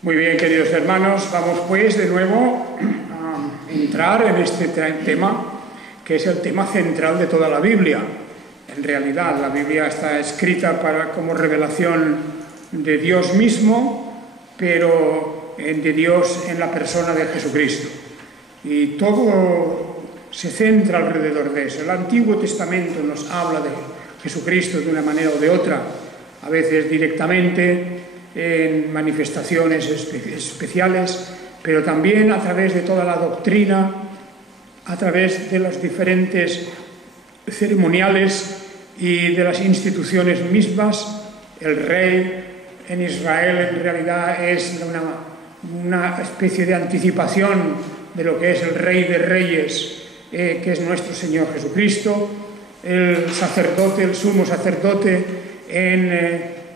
Muy bien, queridos hermanos, vamos pues de nuevo a entrar en este tema, que es el tema central de toda la Biblia. En realidad, la Biblia está escrita como revelación de Dios mismo, pero de Dios en la persona de Jesucristo. Y todo se centra alrededor de eso. El Antiguo Testamento nos habla de Jesucristo de una manera o de otra, a veces directamente, en manifestaciones especiales, pero también a través de toda la doctrina, a través de los diferentes ceremoniales y de las instituciones mismas. El rey en Israel en realidad es una especie de anticipación de lo que es el Rey de Reyes, que es nuestro Señor Jesucristo. El sacerdote, el sumo sacerdote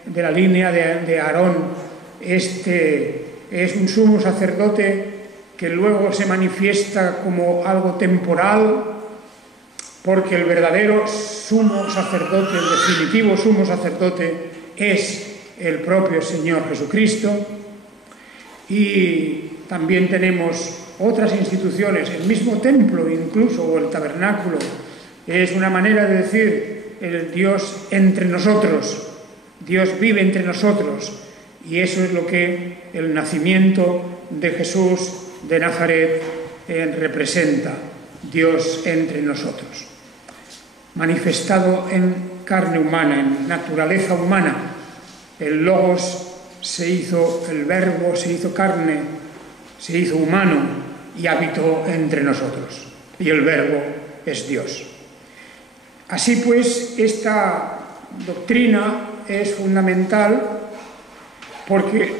de la línea de Aarón, este es un sumo sacerdote que luego se manifiesta como algo temporal, porque el verdadero sumo sacerdote, el definitivo sumo sacerdote, es el propio Señor Jesucristo. Y también tenemos otras instituciones, el mismo templo incluso, o el tabernáculo, es una manera de decir el Dios entre nosotros. Dios vive entre nosotros, y eso es lo que el nacimiento de Jesús de Nazaret representa, Dios entre nosotros. Manifestado en carne humana, en naturaleza humana, el Logos se hizo, el Verbo se hizo carne, se hizo humano y habitó entre nosotros. Y el Verbo es Dios. Así pues, esta doctrina es fundamental, porque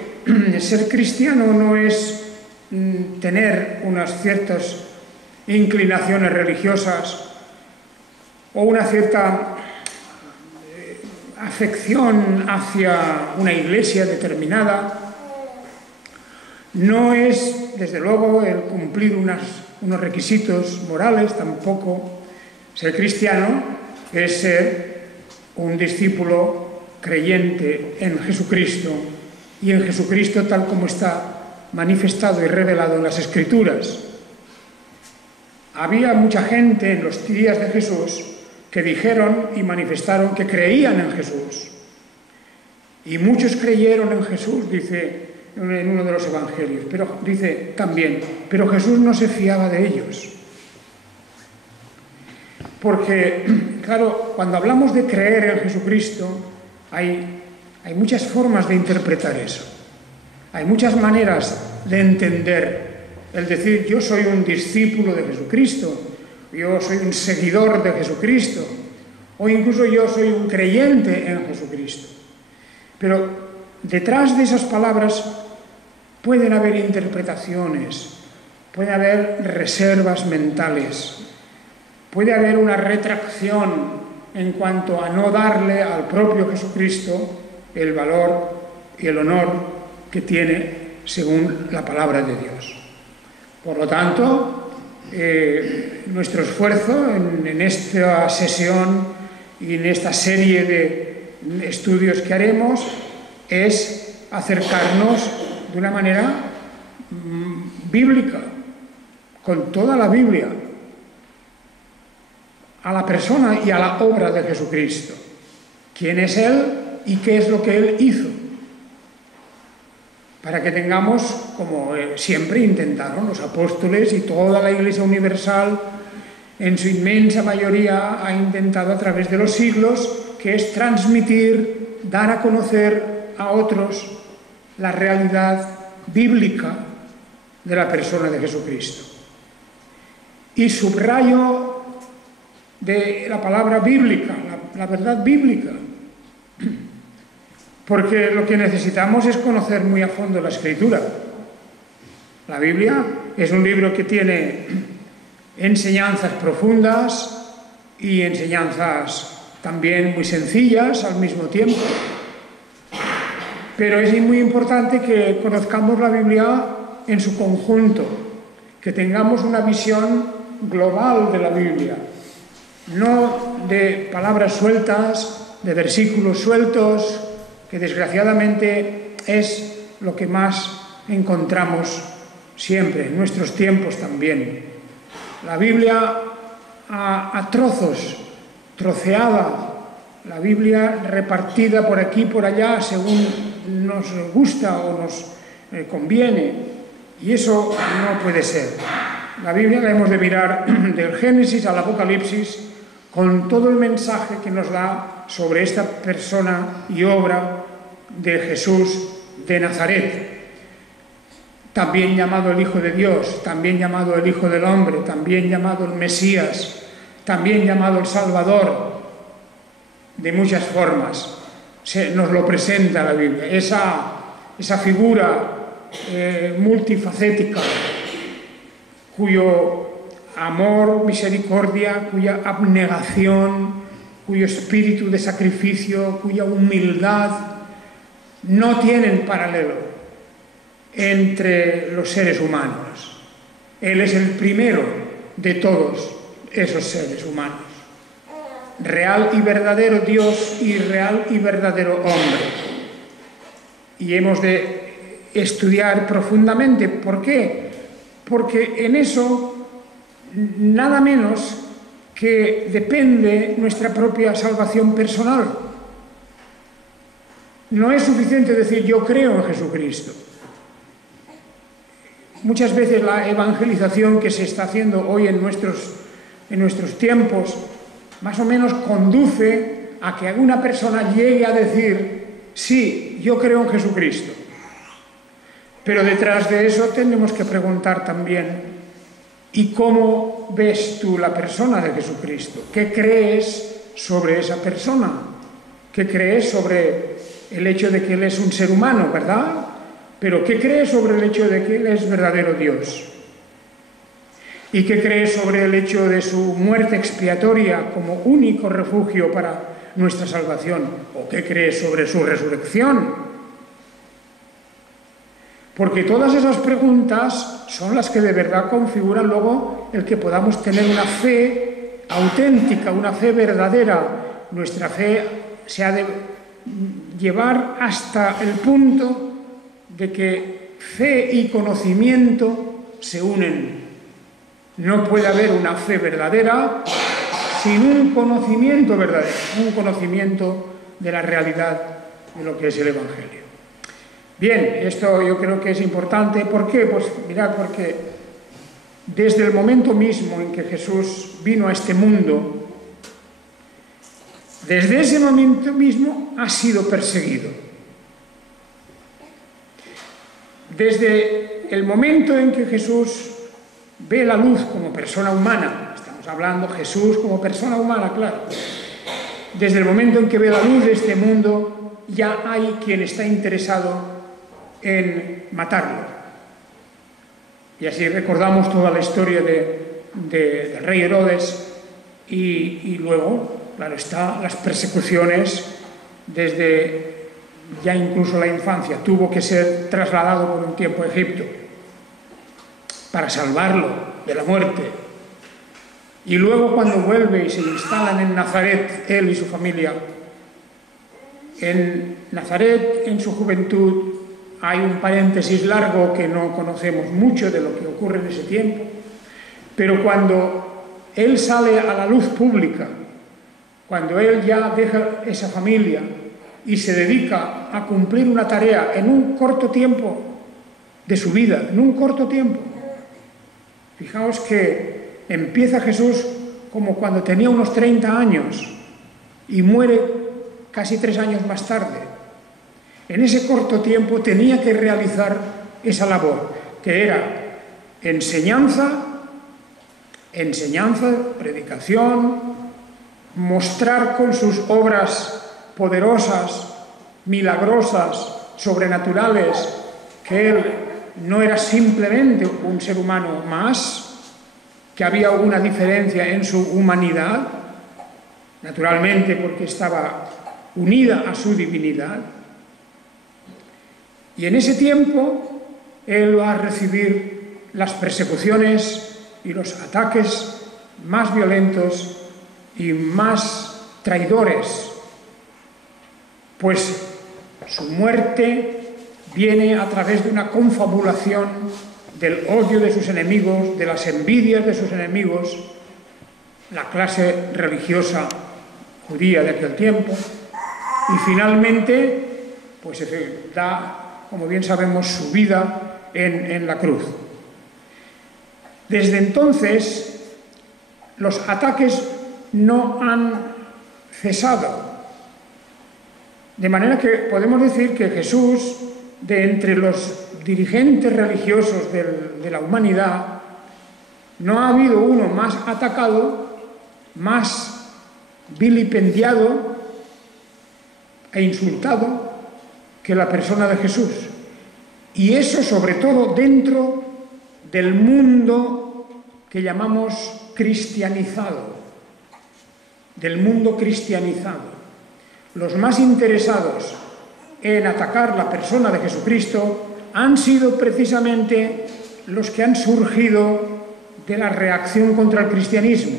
ser cristiano no es tener unas ciertas inclinaciones religiosas o una cierta afección hacia una iglesia determinada. No es, desde luego, el cumplir unos requisitos morales, tampoco. Ser cristiano es ser un discípulo creyente en Jesucristo, y en Jesucristo tal como está manifestado y revelado en las Escrituras. Había mucha gente en los días de Jesús que dijeron y manifestaron que creían en Jesús. Y muchos creyeron en Jesús, dice en uno de los evangelios, pero dice también, pero Jesús no se fiaba de ellos. Porque, claro, cuando hablamos de creer en Jesucristo, hay muchas formas de interpretar eso. Hay muchas maneras de entender el decir, yo soy un discípulo de Jesucristo, yo soy un seguidor de Jesucristo, o incluso yo soy un creyente en Jesucristo. Pero detrás de esas palabras pueden haber interpretaciones, puede haber reservas mentales, puede haber una retracción en cuanto a no darle al propio Jesucristo el valor y el honor que tiene según la palabra de Dios. Por lo tanto, nuestro esfuerzo en esta sesión y en esta serie de estudios que haremos es acercarnos de una manera bíblica, con toda la Biblia, a la persona y a la obra de Jesucristo. ¿Quién es Él y qué es lo que Él hizo? Para que tengamos, como siempre intentaron los apóstoles y toda la Iglesia universal, en su inmensa mayoría ha intentado a través de los siglos, que es transmitir, dar a conocer a otros la realidad bíblica de la persona de Jesucristo. Y subrayo de la palabra bíblica, la verdad bíblica, porque lo que necesitamos es conocer muy a fondo la Escritura. La Biblia es un libro que tiene enseñanzas profundas y enseñanzas también muy sencillas al mismo tiempo, pero es muy importante que conozcamos la Biblia en su conjunto, que tengamos una visión global de la Biblia, no de palabras sueltas, de versículos sueltos, que desgraciadamente es lo que más encontramos siempre, en nuestros tiempos también. La Biblia a trozos, troceada, la Biblia repartida por aquí y por allá según nos gusta o nos conviene, y eso no puede ser. La Biblia la hemos de mirar del Génesis al Apocalipsis con todo el mensaje que nos da sobre esta persona y obra de Jesús de Nazaret, también llamado el Hijo de Dios, también llamado el Hijo del Hombre, también llamado el Mesías, también llamado el Salvador, de muchas formas. Nos lo presenta la Biblia, esa figura multifacética, cuyo amor, misericordia, cuya abnegación, cuyo espíritu de sacrificio, cuya humildad no tienen paralelo entre los seres humanos. Él es el primero de todos esos seres humanos. Real y verdadero Dios y real y verdadero hombre. Y hemos de estudiar profundamente. ¿Por qué? Porque en eso nada menos que depende nuestra propia salvación personal. No es suficiente decir yo creo en Jesucristo. Muchas veces la evangelización que se está haciendo hoy en nuestros tiempos más o menos conduce a que alguna persona llegue a decir sí, yo creo en Jesucristo. Pero detrás de eso tenemos que preguntar también ¿y cómo ves tú la persona de Jesucristo? ¿Qué crees sobre esa persona? ¿Qué crees sobre el hecho de que Él es un ser humano, verdad? Pero ¿qué crees sobre el hecho de que Él es verdadero Dios? ¿Y qué crees sobre el hecho de su muerte expiatoria como único refugio para nuestra salvación? ¿O qué crees sobre su resurrección? Porque todas esas preguntas son las que de verdad configuran luego el que podamos tener una fe auténtica, una fe verdadera. Nuestra fe se ha de llevar hasta el punto de que fe y conocimiento se unen. No puede haber una fe verdadera sin un conocimiento verdadero, un conocimiento de la realidad de lo que es el Evangelio. Bien, esto yo creo que es importante. ¿Por qué? Pues mirad, porque desde el momento mismo en que Jesús vino a este mundo, desde ese momento mismo ha sido perseguido. Desde el momento en que Jesús ve la luz como persona humana, estamos hablando Jesús como persona humana, claro, desde el momento en que ve la luz de este mundo, ya hay quien está interesado en matarlo. Y así recordamos toda la historia del rey Herodes y luego, claro está, las persecuciones desde ya incluso la infancia. Tuvo que ser trasladado por un tiempo a Egipto para salvarlo de la muerte. Y luego cuando vuelve y se instalan en Nazaret, él y su familia, en Nazaret, en su juventud, hay un paréntesis largo que no conocemos mucho de lo que ocurre en ese tiempo, pero cuando él sale a la luz pública, cuando él ya deja esa familia y se dedica a cumplir una tarea en un corto tiempo de su vida, en un corto tiempo. Fijaos que empieza Jesús como cuando tenía unos 30 años y muere casi 3 años más tarde. En ese corto tiempo tenía que realizar esa labor, que era enseñanza, predicación, mostrar con sus obras poderosas, milagrosas, sobrenaturales, que él no era simplemente un ser humano más, que había una diferencia en su humanidad, naturalmente porque estaba unida a su divinidad. Y en ese tiempo él va a recibir las persecuciones y los ataques más violentos y más traidores, pues su muerte viene a través de una confabulación del odio de sus enemigos, de las envidias de sus enemigos, la clase religiosa judía de aquel tiempo, y finalmente pues da, como bien sabemos, su vida en la cruz. Desde entonces, los ataques no han cesado, de manera que podemos decir que Jesús, de entre los dirigentes religiosos de la humanidad, no ha habido uno más atacado, más vilipendiado e insultado que la persona de Jesús. Y eso sobre todo dentro del mundo que llamamos cristianizado, del mundo cristianizado. Los más interesados en atacar la persona de Jesucristo han sido precisamente los que han surgido de la reacción contra el cristianismo,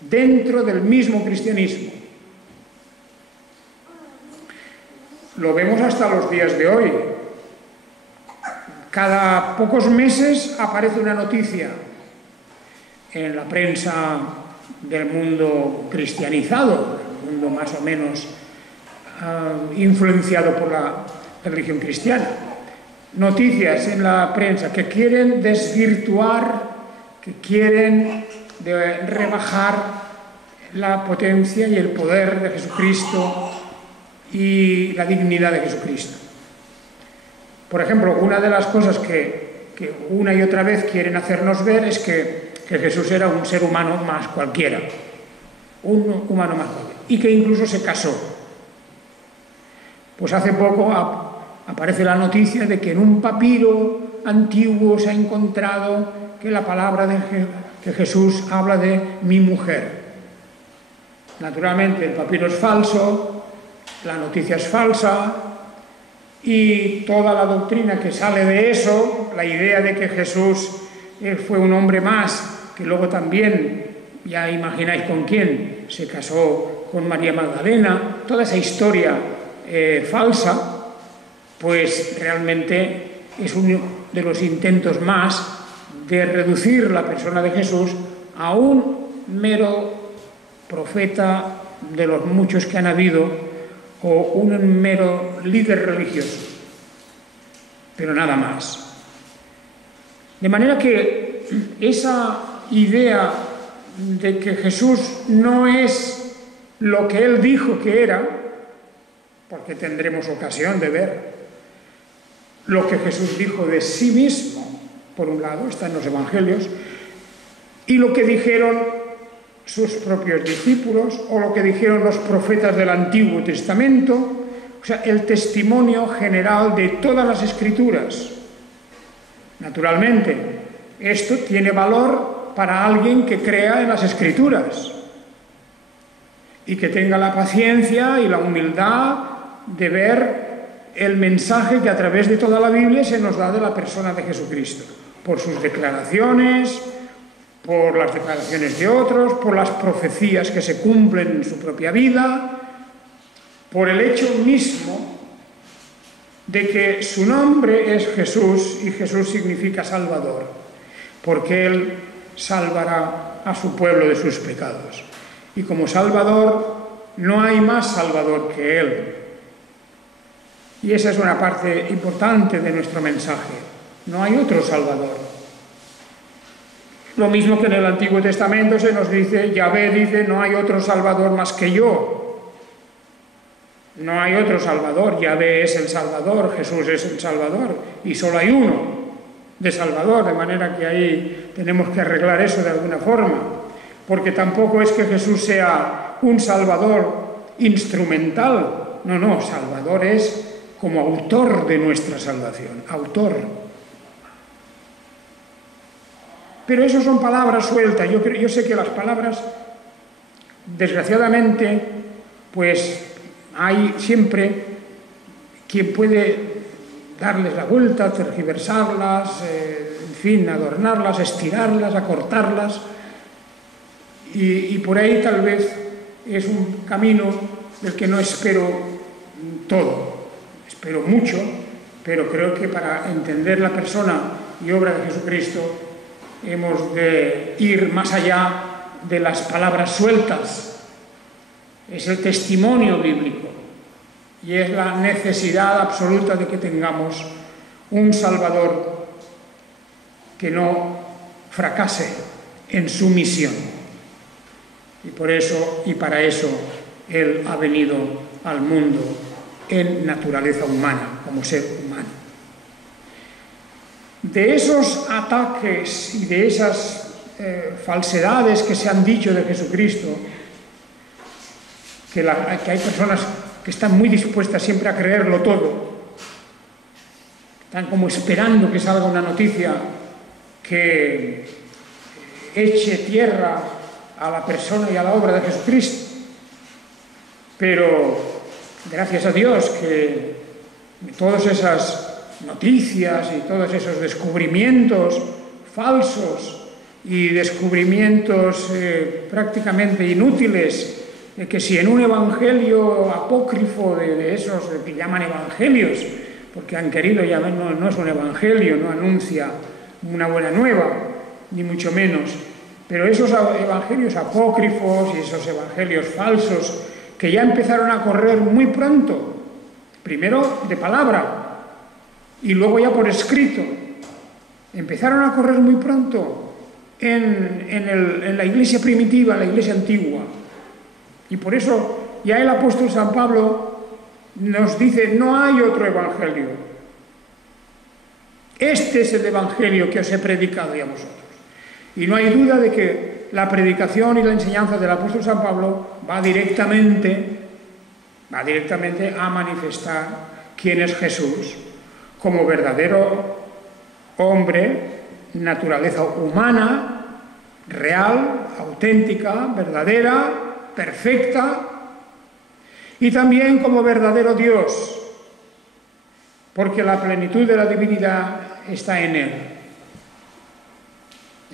dentro del mismo cristianismo. Lo vemos hasta los días de hoy. Cada pocos meses aparece una noticia en la prensa del mundo cristianizado, el mundo más o menos influenciado por la religión cristiana. Noticias en la prensa que quieren desvirtuar, que quieren rebajar la potencia y el poder de Jesucristo y la dignidad de Jesucristo. Por ejemplo, una de las cosas que una y otra vez quieren hacernos ver es que Jesús era un ser humano más cualquiera, un humano más cualquiera, y que incluso se casó. Pues hace poco aparece la noticia de que en un papiro antiguo se ha encontrado que la palabra que Jesús habla de mi mujer. Naturalmente el papiro es falso, la noticia es falsa, y toda la doctrina que sale de eso, la idea de que Jesús fue un hombre más, que luego también, ya imagináis con quién, se casó con María Magdalena, toda esa historia falsa, pues realmente es uno de los intentos más de reducir la persona de Jesús a un mero profeta de los muchos que han habido, o un mero líder religioso, pero nada más. De manera que esa idea de que Jesús no es lo que él dijo que era, porque tendremos ocasión de ver lo que Jesús dijo de sí mismo, por un lado, está en los Evangelios, y lo que dijeron sus propios discípulos, o lo que dijeron los profetas del Antiguo Testamento, o sea, el testimonio general de todas las Escrituras. Naturalmente, esto tiene valor para alguien que crea en las Escrituras y que tenga la paciencia y la humildad de ver el mensaje que a través de toda la Biblia se nos da de la persona de Jesucristo, por sus declaraciones, por las declaraciones de otros, por las profecías que se cumplen en su propia vida, por el hecho mismo de que su nombre es Jesús y Jesús significa Salvador, porque Él salvará a su pueblo de sus pecados. Y como Salvador, no hay más Salvador que Él. Y esa es una parte importante de nuestro mensaje. No hay otro Salvador. Lo mismo que en el Antiguo Testamento se nos dice, Yahvé dice, no hay otro Salvador más que yo. No hay otro Salvador, Yahvé es el Salvador, Jesús es el Salvador, y solo hay uno de Salvador, de manera que ahí tenemos que arreglar eso de alguna forma, porque tampoco es que Jesús sea un Salvador instrumental, no, Salvador es como autor de nuestra salvación, autor. Pero eso son palabras sueltas. Yo sé que las palabras, desgraciadamente, pues hay siempre quien puede darles la vuelta, tergiversarlas, en fin, adornarlas, estirarlas, acortarlas. Y por ahí tal vez es un camino del que no espero todo. Espero mucho pero creo que para entender la persona y obra de Jesucristo hemos de ir más allá de las palabras sueltas. Es el testimonio bíblico y es la necesidad absoluta de que tengamos un Salvador que no fracase en su misión. Y por eso y para eso Él ha venido al mundo en naturaleza humana, como ser humano. De esos ataques y de esas falsedades que se han dicho de Jesucristo, que hay personas que están muy dispuestas siempre a creerlo todo, están como esperando que salga una noticia que eche tierra a la persona y a la obra de Jesucristo. Pero gracias a Dios que todas esas noticias y todos esos descubrimientos falsos y descubrimientos prácticamente inútiles, de que si en un evangelio apócrifo de esos que llaman evangelios, porque han querido llamar, no es un evangelio, no anuncia una buena nueva, ni mucho menos, pero esos evangelios apócrifos y esos evangelios falsos que ya empezaron a correr muy pronto, primero de palabra y luego ya por escrito, empezaron a correr muy pronto en la iglesia primitiva, en la iglesia antigua. Y por eso ya el apóstol San Pablo nos dice, no hay otro evangelio. Este es el evangelio que os he predicado y a vosotros. Y no hay duda de que la predicación y la enseñanza del apóstol San Pablo va directamente a manifestar quién es Jesús como verdadero hombre, naturaleza humana, real, auténtica, verdadera, perfecta, y también como verdadero Dios, porque la plenitud de la divinidad está en Él.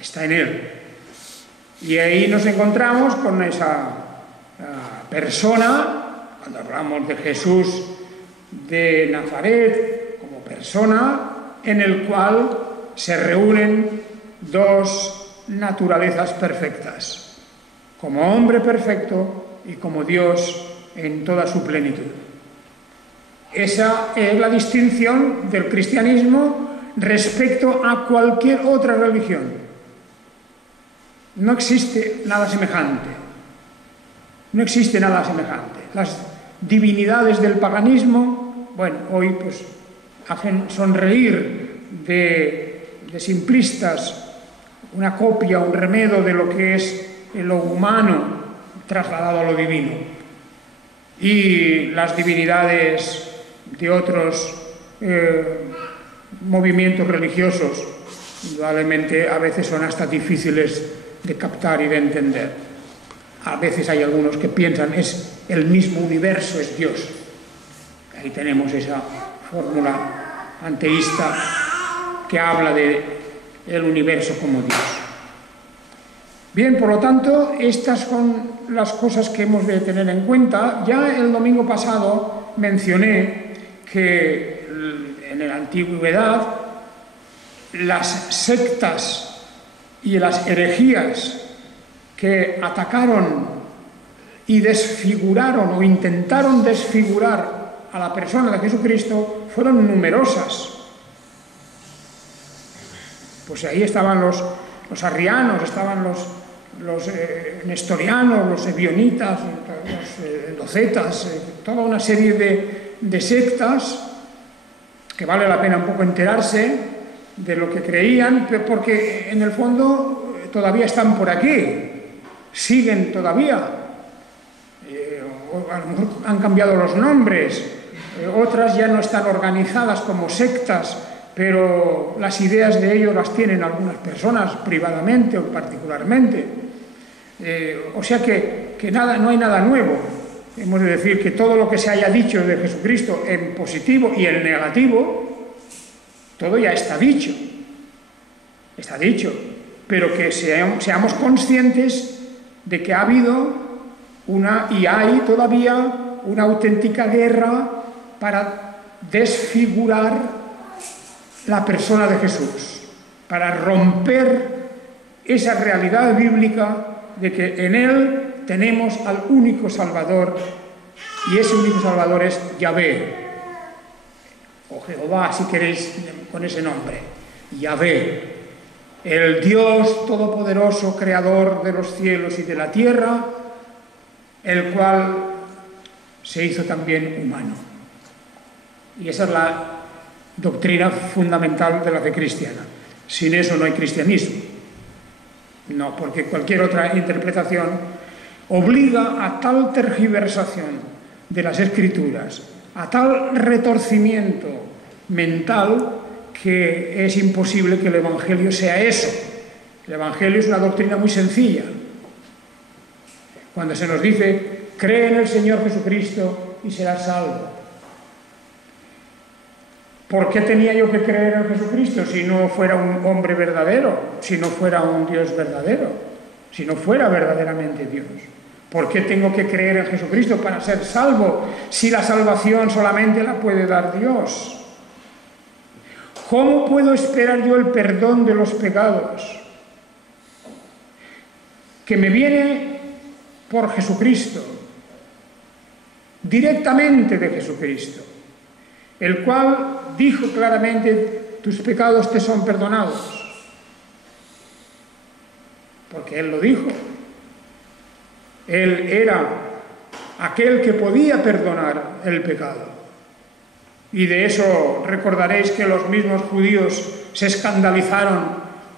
Está en Él. Y ahí nos encontramos con esa persona, cuando hablamos de Jesús de Nazaret, como persona en el cual se reúnen dos naturalezas perfectas, como hombre perfecto y como Dios en toda su plenitud. Esa es la distinción del cristianismo respecto a cualquier otra religión. No existe nada semejante. No existe nada semejante. Las divinidades del paganismo, bueno, hoy pues hacen sonreír de simplistas una copia, un remedo de lo que es lo humano trasladado a lo divino. Y las divinidades de otros movimientos religiosos, indudablemente a veces son hasta difíciles de captar y de entender. A veces hay algunos que piensan es el mismo universo, es Dios. Ahí tenemos esa fórmula anteísta que habla de el universo como Dios. Bien, por lo tanto, estas son las cosas que hemos de tener en cuenta. Ya el domingo pasado mencioné que en la antigüedad las sectas y las herejías que atacaron y desfiguraron o intentaron desfigurar a la persona de Jesucristo fueron numerosas. Pues ahí estaban los arrianos, estaban los nestorianos, los ebionitas, los docetas, toda una serie de sectas que vale la pena un poco enterarse de lo que creían, porque en el fondo todavía están por aquí, siguen todavía, a lo mejor han cambiado los nombres, otras ya no están organizadas como sectas, pero las ideas de ellos las tienen algunas personas privadamente o particularmente. O sea que no hay nada nuevo. Hemos de decir que todo lo que se haya dicho de Jesucristo en positivo y en negativo, todo ya está dicho, pero que seamos conscientes de que ha habido y hay todavía una auténtica guerra para desfigurar la persona de Jesús, para romper esa realidad bíblica de que en Él tenemos al único Salvador, y ese único Salvador es Yahvé, o Jehová, si queréis, con ese nombre, Yahvé, el Dios todopoderoso, creador de los cielos y de la tierra, el cual se hizo también humano. Y esa es la doctrina fundamental de la fe cristiana. Sin eso no hay cristianismo. No, porque cualquier otra interpretación obliga a tal tergiversación de las Escrituras, a tal retorcimiento mental, que es imposible que el Evangelio sea eso. El Evangelio es una doctrina muy sencilla. Cuando se nos dice, cree en el Señor Jesucristo y serás salvo. ¿Por qué tenía yo que creer en Jesucristo si no fuera un hombre verdadero, si no fuera un Dios verdadero, si no fuera verdaderamente Dios? ¿Por qué tengo que creer en Jesucristo para ser salvo si la salvación solamente la puede dar Dios? ¿Cómo puedo esperar yo el perdón de los pecados? Que me viene por Jesucristo, directamente de Jesucristo, el cual dijo claramente, tus pecados te son perdonados. Porque Él lo dijo. Él era aquel que podía perdonar el pecado. Y de eso recordaréis que los mismos judíos se escandalizaron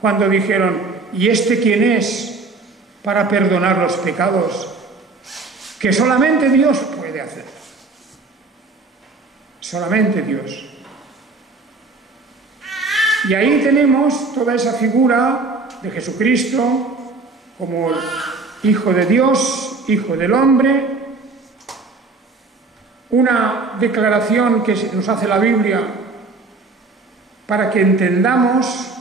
cuando dijeron, ¿y este quién es para perdonar los pecados? Que solamente Dios puede hacer. Solamente Dios. Y ahí tenemos toda esa figura de Jesucristo como Hijo de Dios, Hijo del hombre. Una declaración que nos hace la Biblia para que entendamos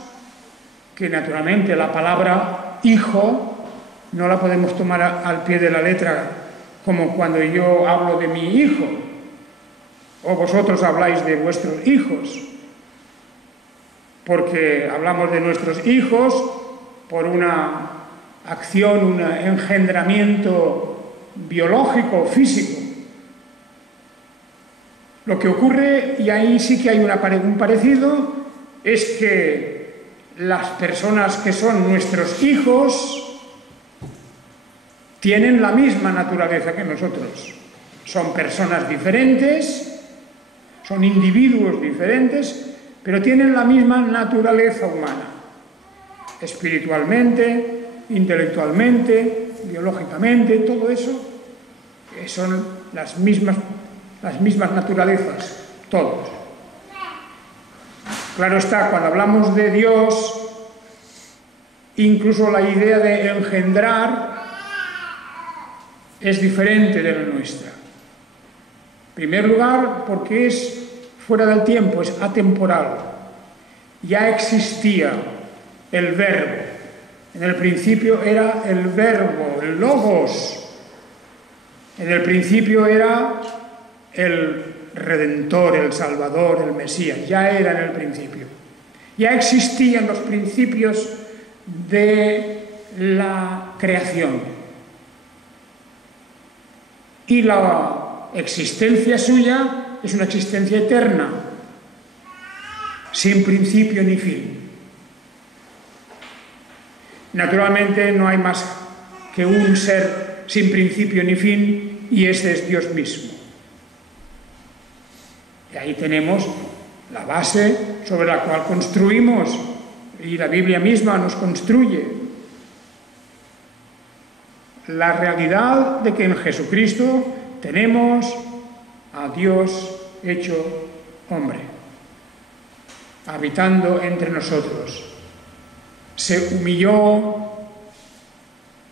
que naturalmente la palabra hijo no la podemos tomar al pie de la letra como cuando yo hablo de mi hijo o vosotros habláis de vuestros hijos, porque hablamos de nuestros hijos por una acción, un engendramiento biológico, físico. Lo que ocurre, y ahí sí que hay un parecido, es que las personas que son nuestros hijos tienen la misma naturaleza que nosotros. Son personas diferentes, son individuos diferentes, pero tienen la misma naturaleza humana. Espiritualmente, intelectualmente, biológicamente, todo eso son las mismas naturalezas, todos. Claro está, cuando hablamos de Dios, incluso la idea de engendrar es diferente de la nuestra. En primer lugar, porque es fuera del tiempo, es atemporal. Ya existía el verbo. En el principio era el verbo, el logos. En el principio era el Redentor, el Salvador, el Mesías, ya era en el principio. Ya existían los principios de la creación. Y la existencia suya es una existencia eterna, sin principio ni fin. Naturalmente no hay más que un ser sin principio ni fin, y ese es Dios mismo. Y ahí tenemos la base sobre la cual construimos, y la Biblia misma nos construye. La realidad de que en Jesucristo tenemos a Dios hecho hombre, habitando entre nosotros. Se humilló,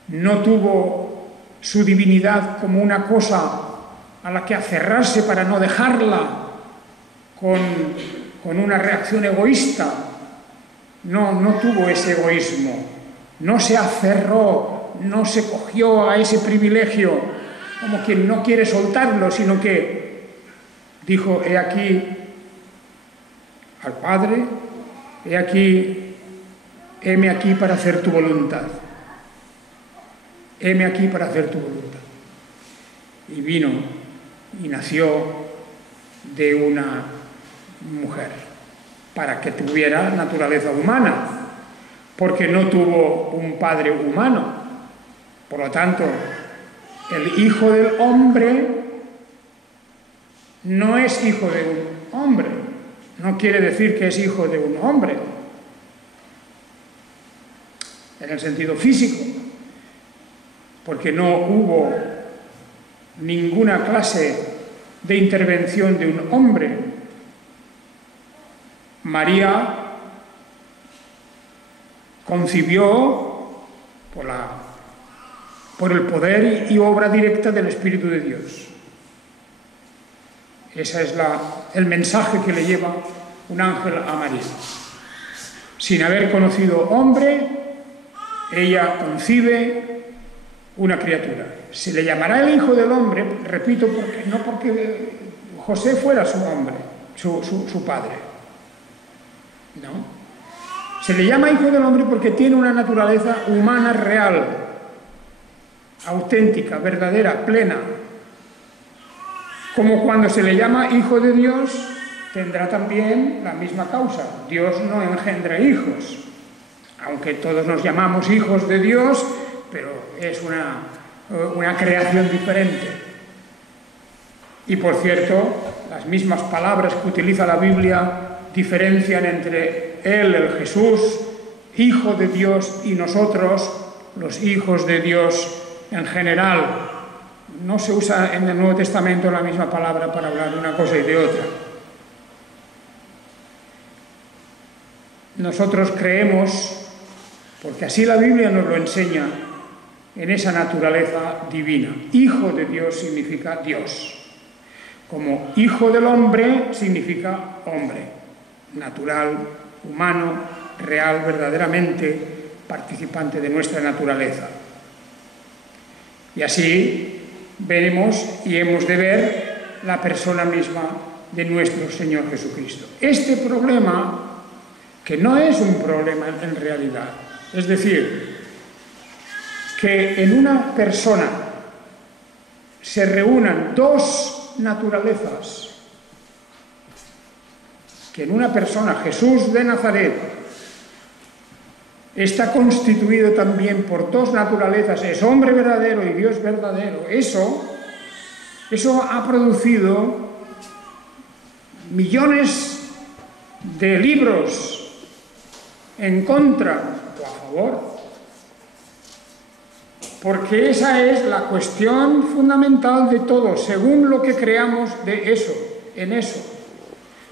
no tuvo su divinidad como una cosa a la que aferrarse para no dejarla, con una reacción egoísta. No tuvo ese egoísmo, no se aferró, no se cogió a ese privilegio como quien no quiere soltarlo, sino que dijo, he aquí al Padre, heme aquí para hacer tu voluntad. Heme aquí para hacer tu voluntad. Y vino y nació de una mujer para que tuviera naturaleza humana, porque no tuvo un padre humano. Por lo tanto, el Hijo del Hombre no es hijo de un hombre. No quiere decir que es hijo de un hombre, en el sentido físico, porque no hubo ninguna clase de intervención de un hombre. María concibió por el poder y obra directa del Espíritu de Dios. Ese es el mensaje que le lleva un ángel a María. Sin haber conocido hombre, ella concibe una criatura. Se le llamará el Hijo del Hombre, repito, no porque José fuera su hombre, su padre. No. Se le llama Hijo del Hombre porque tiene una naturaleza humana real, auténtica, verdadera, plena. Como cuando se le llama Hijo de Dios, tendrá también la misma causa. Dios no engendra hijos, aunque todos nos llamamos hijos de Dios, pero es una creación diferente. Y por cierto, las mismas palabras que utiliza la Biblia diferencian entre Él, el Jesús, Hijo de Dios, y nosotros, los hijos de Dios en general. No se usa en el Nuevo Testamento la misma palabra para hablar de una cosa y de otra. Nosotros creemos, porque así la Biblia nos lo enseña, en esa naturaleza divina. Hijo de Dios significa Dios. Como Hijo del Hombre significa hombre, natural, humano, real, verdaderamente participante de nuestra naturaleza. Y así veremos y hemos de ver la persona misma de nuestro Señor Jesucristo. Este problema, que no es un problema en realidad, es decir, que en una persona se reúnan dos naturalezas, que en una persona, Jesús de Nazaret, está constituido también por dos naturalezas, es hombre verdadero y Dios verdadero. Eso ha producido millones de libros en contra o a favor, porque esa es la cuestión fundamental de todo, según lo que creamos de eso, en eso.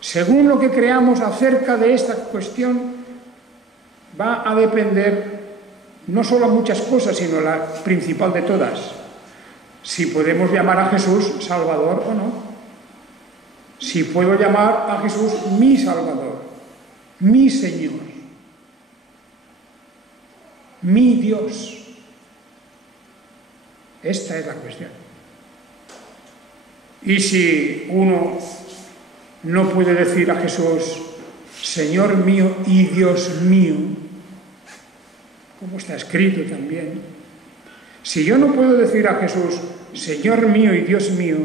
Según lo que creamos acerca de esta cuestión, va a depender no solo muchas cosas, sino la principal de todas. Si podemos llamar a Jesús Salvador o no. Si puedo llamar a Jesús mi Salvador, mi Señor, mi Dios. Esta es la cuestión. Y si uno no puede decir a Jesús, Señor mío y Dios mío, como está escrito también, si yo no puedo decir a Jesús, Señor mío y Dios mío,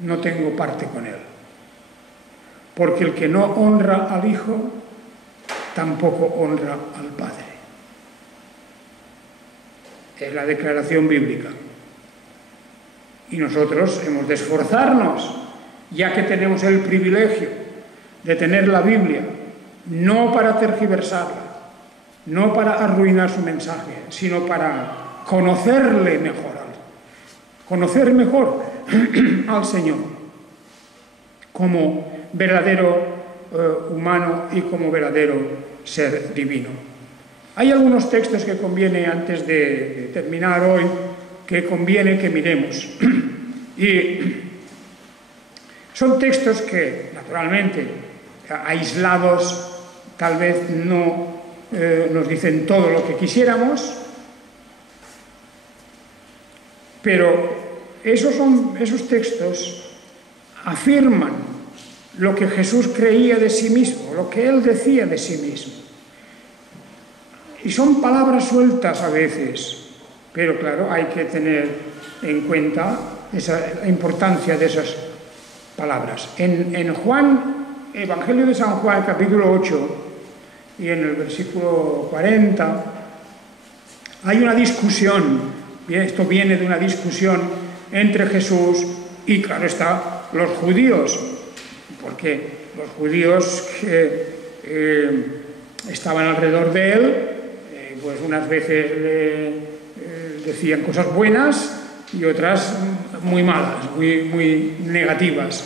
no tengo parte con Él. Porque el que no honra al Hijo, tampoco honra al Padre. Es la declaración bíblica. Y nosotros hemos de esforzarnos, ya que tenemos el privilegio de tener la Biblia, no para tergiversarla, no para arruinar su mensaje, sino para conocerle mejor, conocer mejor al Señor como verdadero humano y como verdadero ser divino. Hay algunos textos que conviene, antes de terminar hoy, que conviene que miremos. Y son textos que, naturalmente, aislados, tal vez no nos dicen todo lo que quisiéramos, pero esos textos afirman lo que Jesús creía de sí mismo, lo que él decía de sí mismo. Y son palabras sueltas a veces, pero claro, hay que tener en cuenta la importancia de esas palabras. En Juan, Evangelio de San Juan, capítulo 8, y en el versículo 40, hay una discusión, esto viene de una discusión entre Jesús y, claro está, los judíos, porque los judíos que estaban alrededor de él, pues unas veces decían cosas buenas y otras muy malas, muy negativas.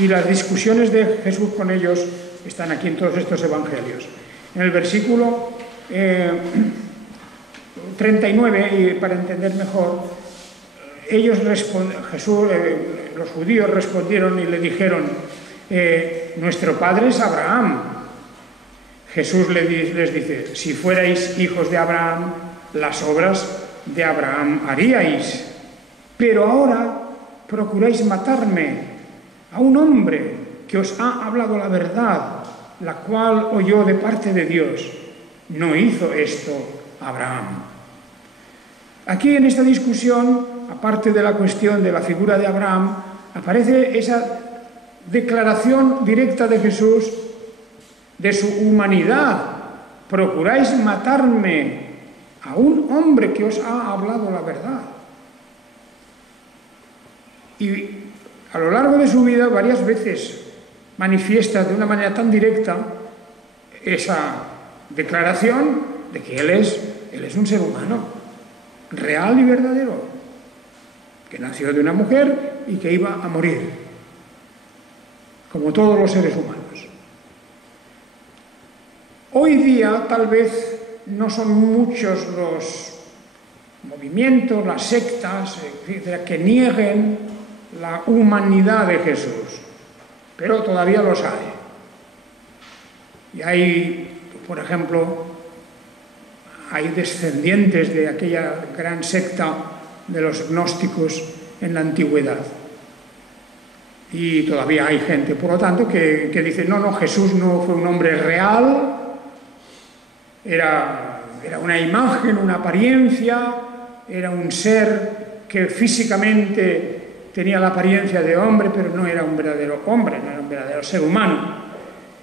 Y las discusiones de Jesús con ellos están aquí en todos estos evangelios. En el versículo 39, y para entender mejor, los judíos respondieron y le dijeron: nuestro padre es Abraham. Jesús les dice: si fuerais hijos de Abraham, las obras de Abraham haríais. Pero ahora procuráis matarme, a un hombre que os ha hablado la verdad, la cual oyó de parte de Dios. No hizo esto Abraham. Aquí en esta discusión, aparte de la cuestión de la figura de Abraham, aparece esa declaración directa de Jesús de su humanidad. Procuráis matarme, a un hombre que os ha hablado la verdad. Y a lo largo de su vida varias veces manifiesta de una manera tan directa esa declaración de que él es un ser humano real y verdadero, que nació de una mujer y que iba a morir, como todos los seres humanos. Hoy día tal vez no son muchos los movimientos, las sectas, etcétera, que nieguen la humanidad de Jesús, pero todavía los hay. Y hay, por ejemplo, hay descendientes de aquella gran secta de los gnósticos en la antigüedad. Y todavía hay gente, por lo tanto, que dice: no, Jesús no fue un hombre real, era una imagen, una apariencia, era un ser que físicamente tenía la apariencia de hombre, pero no era un verdadero hombre, no era un verdadero ser humano.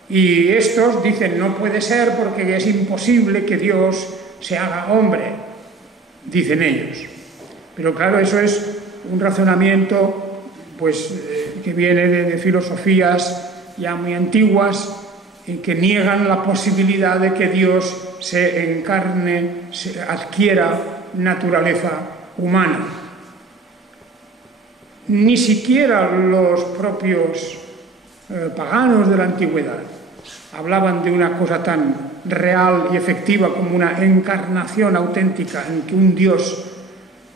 Y estos dicen: no puede ser porque es imposible que Dios se haga hombre, dicen ellos. Pero claro, eso es un razonamiento pues, que viene de filosofías ya muy antiguas, y que niegan la posibilidad de que Dios se encarne, se adquiera naturaleza humana. Ni siquiera los propios paganos de la antigüedad hablaban de una cosa tan real y efectiva como una encarnación auténtica en que un Dios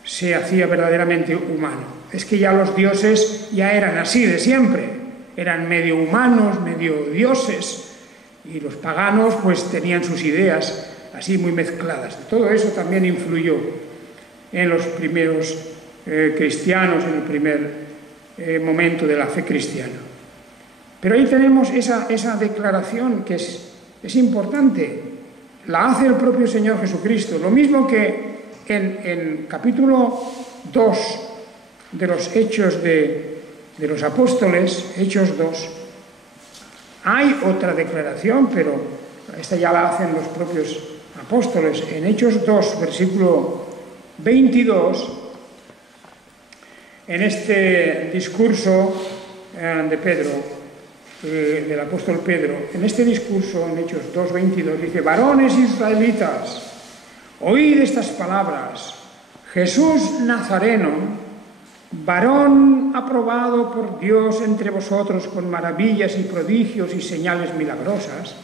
se hacía verdaderamente humano. Es que ya los dioses ya eran así de siempre, eran medio humanos, medio dioses, y los paganos pues tenían sus ideas así muy mezcladas. Todo eso también influyó en los primeros cristianos, en el primer momento de la fe cristiana. Pero ahí tenemos esa declaración que es importante. La hace el propio Señor Jesucristo. Lo mismo que en capítulo 2 de los Hechos de los Apóstoles, Hechos 2, hay otra declaración, pero esta ya la hacen los propios apóstoles. En Hechos 2, versículo 22, en este discurso de Pedro, del apóstol Pedro, en este discurso, en Hechos 2, 22, dice: varones israelitas, oíd estas palabras. Jesús Nazareno, varón aprobado por Dios entre vosotros con maravillas y prodigios y señales milagrosas,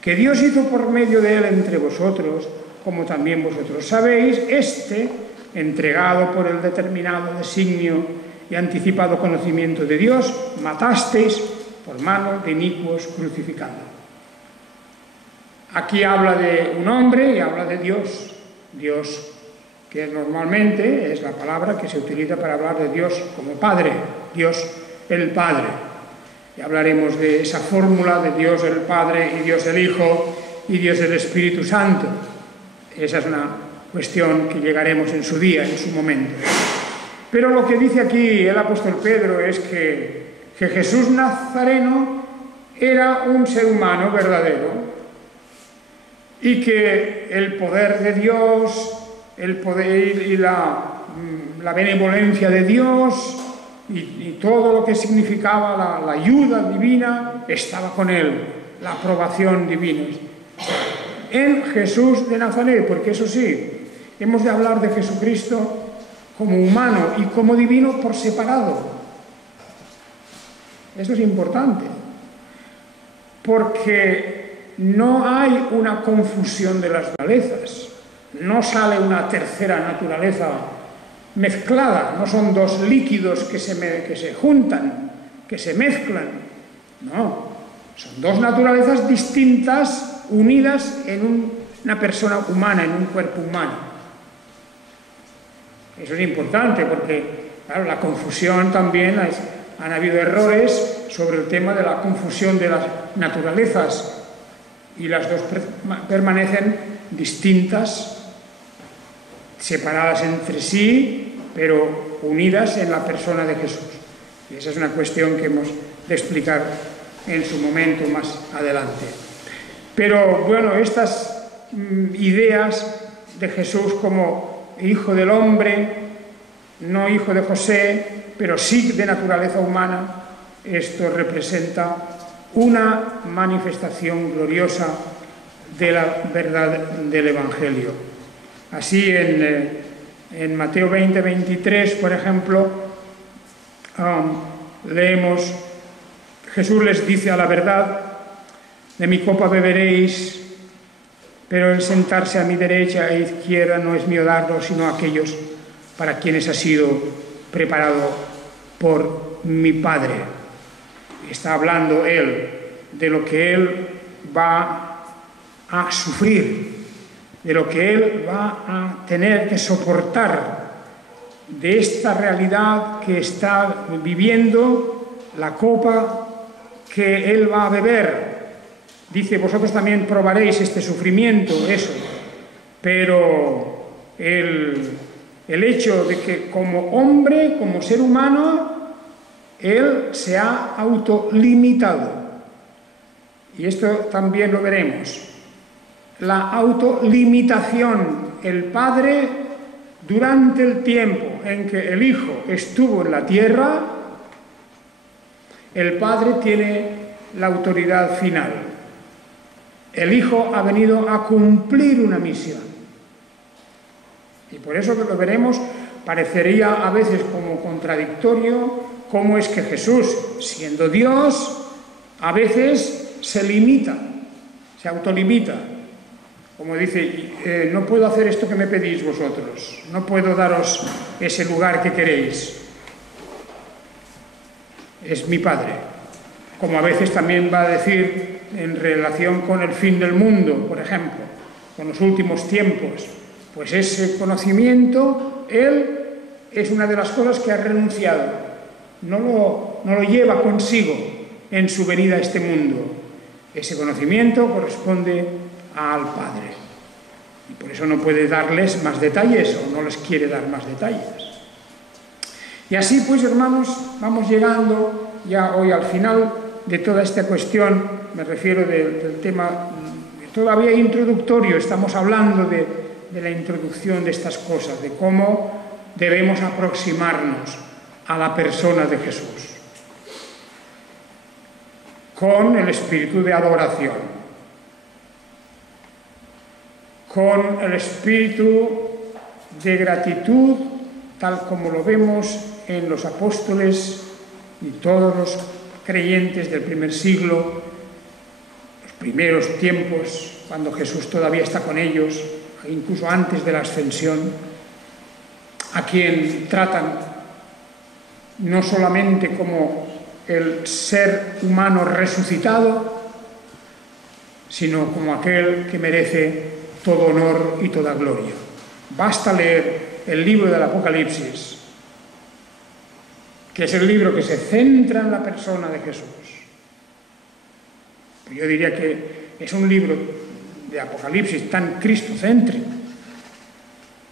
que Dios hizo por medio de él entre vosotros, como también vosotros sabéis, entregado por el determinado designio y anticipado conocimiento de Dios, matasteis por mano de inicuos crucificando. Aquí habla de un hombre y habla de Dios. Dios, que normalmente es la palabra que se utiliza para hablar de Dios como Padre, Dios el Padre. Y hablaremos de esa fórmula de Dios el Padre y Dios el Hijo y Dios el Espíritu Santo. Esa es una cuestión que llegaremos en su día, en su momento. Pero lo que dice aquí el apóstol Pedro es que Jesús Nazareno era un ser humano verdadero y que el poder de Dios, el poder y la benevolencia de Dios y todo lo que significaba la ayuda divina estaba con él, la aprobación divina. En Jesús de Nazaret, porque eso sí, hemos de hablar de Jesucristo como humano y como divino por separado. Eso es importante, porque no hay una confusión de las naturalezas, no sale una tercera naturaleza mezclada, no son dos líquidos que se juntan, que se mezclan, no, son dos naturalezas distintas, unidas en una persona humana, en un cuerpo humano. Eso es importante porque, claro, la confusión también, han habido errores sobre el tema de la confusión de las naturalezas y las dos permanecen distintas, separadas entre sí, pero unidas en la persona de Jesús. Y esa es una cuestión que hemos de explicar en su momento más adelante. Pero bueno, estas ideas de Jesús como hijo del hombre, no hijo de José, pero sí de naturaleza humana, esto representa una manifestación gloriosa de la verdad del Evangelio. Así en Mateo 20, 23, por ejemplo, leemos, Jesús les dice: a la verdad, de mi copa beberéis, pero el sentarse a mi derecha e izquierda no es mío darlo, sino a aquellos para quienes ha sido preparado por mi Padre. Está hablando él de lo que él va a sufrir, de lo que él va a tener que soportar, de esta realidad que está viviendo, la copa que él va a beber. Dice: vosotros también probaréis este sufrimiento, eso. Pero el hecho de que como hombre, como ser humano, él se ha autolimitado. Y esto también lo veremos. La autolimitación, el Padre, durante el tiempo en que el Hijo estuvo en la tierra, el Padre tiene la autoridad final. El Hijo ha venido a cumplir una misión. Y por eso que lo veremos, parecería a veces como contradictorio cómo es que Jesús, siendo Dios, a veces se limita, se autolimita. Como dice, no puedo hacer esto que me pedís vosotros, no puedo daros ese lugar que queréis. Es mi Padre. Como a veces también va a decir en relación con el fin del mundo, por ejemplo, con los últimos tiempos, pues ese conocimiento, él es una de las cosas que ha renunciado, no lo lleva consigo en su venida a este mundo. Ese conocimiento corresponde al Padre. Y por eso no puede darles más detalles o no les quiere dar más detalles. Y así pues, hermanos, vamos llegando ya hoy al final de toda esta cuestión, me refiero del tema todavía introductorio, estamos hablando de la introducción de estas cosas, de cómo debemos aproximarnos a la persona de Jesús, con el espíritu de adoración, con el espíritu de gratitud, tal como lo vemos en los apóstoles y todos los creyentes del primer siglo, los primeros tiempos, cuando Jesús todavía está con ellos, incluso antes de la ascensión, a quien tratan no solamente como el ser humano resucitado, sino como aquel que merece todo honor y toda gloria. Basta leer el libro del Apocalipsis, que es el libro que se centra en la persona de Jesús, Yo diría que es un libro de Apocalipsis tan cristocéntrico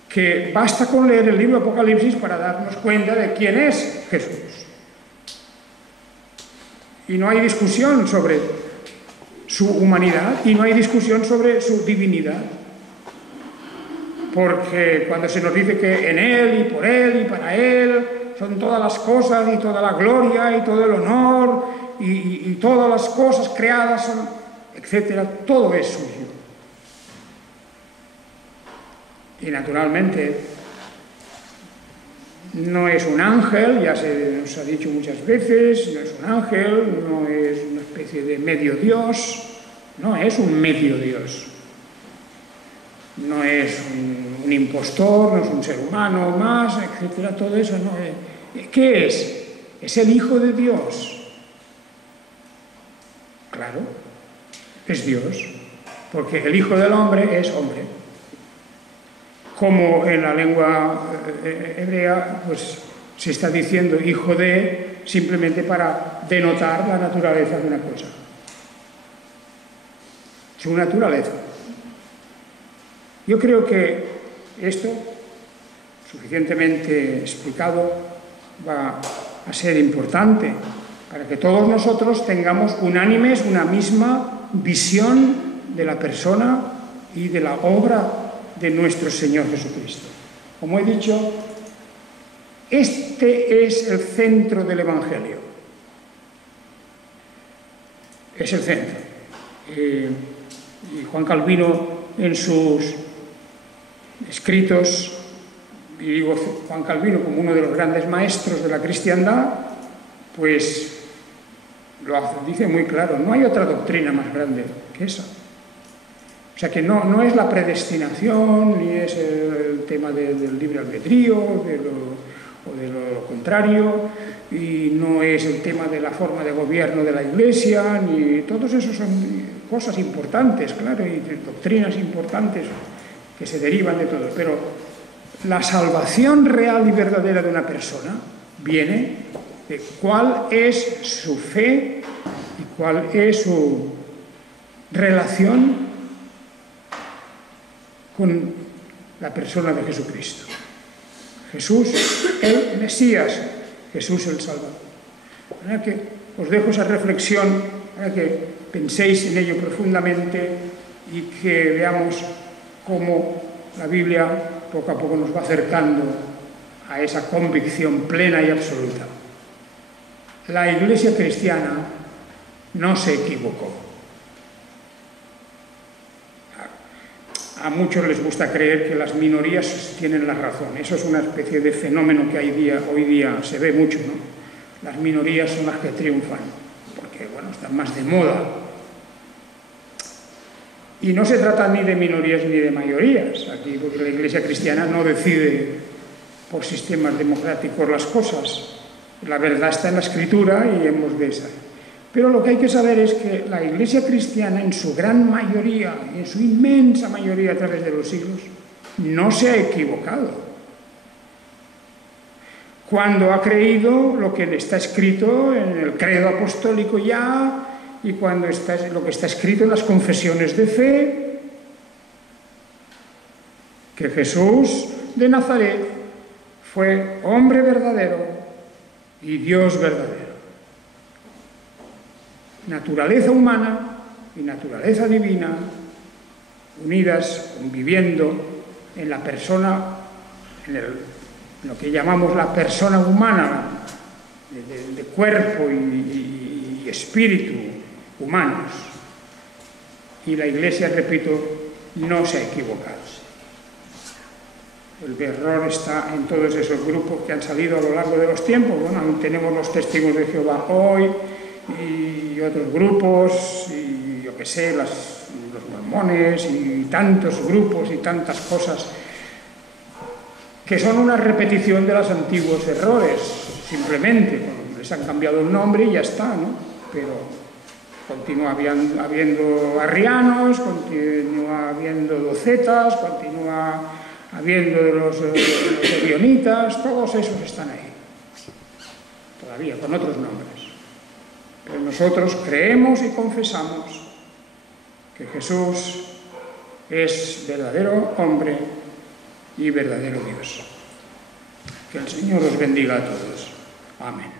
que basta con leer el libro de Apocalipsis para darnos cuenta de quién es Jesús. Y no hay discusión sobre su humanidad y no hay discusión sobre su divinidad. Porque cuando se nos dice que en Él y por Él y para Él son todas las cosas y toda la gloria y todo el honor y todas las cosas creadas, son, etcétera, todo es suyo. Y naturalmente no es un ángel, ya se nos ha dicho muchas veces, no es un ángel, no es una especie de medio Dios, no es un medio Dios. No es un impostor, no es un ser humano más, etcétera, todo eso no es. ¿Qué es? Es el Hijo de Dios. Claro, es Dios, porque el Hijo del Hombre es hombre. Como en la lengua hebrea, pues se está diciendo hijo de, simplemente para denotar la naturaleza de una cosa. Su naturaleza. Yo creo que esto, suficientemente explicado, va a ser importante para que todos nosotros tengamos unánimes una misma visión de la persona y de la obra de nuestro Señor Jesucristo. Como he dicho, este es el centro del Evangelio. Es el centro. Y Juan Calvino, en sus escritos, y digo Juan Calvino como uno de los grandes maestros de la cristiandad, pues lo dice muy claro, no hay otra doctrina más grande que esa. O sea que no es la predestinación, ni es el tema del libre albedrío, o de lo contrario, y no es el tema de la forma de gobierno de la Iglesia, ni todos esos son cosas importantes, claro, y doctrinas importantes que se derivan de todo. Pero la salvación real y verdadera de una persona viene de cuál es su fe y cuál es su relación con la persona de Jesucristo. Jesús, el Mesías, Jesús el Salvador. Para que os dejo esa reflexión, para que penséis en ello profundamente y que veamos cómo la Biblia poco a poco nos va acercando a esa convicción plena y absoluta. La Iglesia cristiana no se equivocó. A muchos les gusta creer que las minorías tienen la razón. Eso es una especie de fenómeno que hoy día se ve mucho, ¿no? Las minorías son las que triunfan, porque, bueno, están más de moda. Y no se trata ni de minorías ni de mayorías. Aquí, porque la Iglesia cristiana no decide por sistemas democráticos las cosas. La verdad está en la Escritura y hemos de esa. Pero lo que hay que saber es que la Iglesia cristiana, en su gran mayoría, en su inmensa mayoría a través de los siglos, no se ha equivocado. Cuando ha creído lo que está escrito en el credo apostólico ya, y cuando lo que está escrito en las confesiones de fe, que Jesús de Nazaret fue hombre verdadero y Dios verdadero. Naturaleza humana y naturaleza divina unidas, conviviendo en la persona, en lo que llamamos la persona humana, de cuerpo y espíritu humanos. Y la Iglesia, repito, no se ha equivocado. El error está en todos esos grupos que han salido a lo largo de los tiempos. Bueno, aún tenemos los testigos de Jehová hoy, y otros grupos, y yo qué sé, los mormones, y tantos grupos y tantas cosas que son una repetición de los antiguos errores, simplemente. Les han cambiado el nombre y ya está, ¿no? Pero continúa habiendo arrianos, continúa habiendo docetas, continúa habiendo de los ebionitas, todos esos están ahí, todavía con otros nombres. Pero nosotros creemos y confesamos que Jesús es verdadero hombre y verdadero Dios. Que el Señor os bendiga a todos. Amén.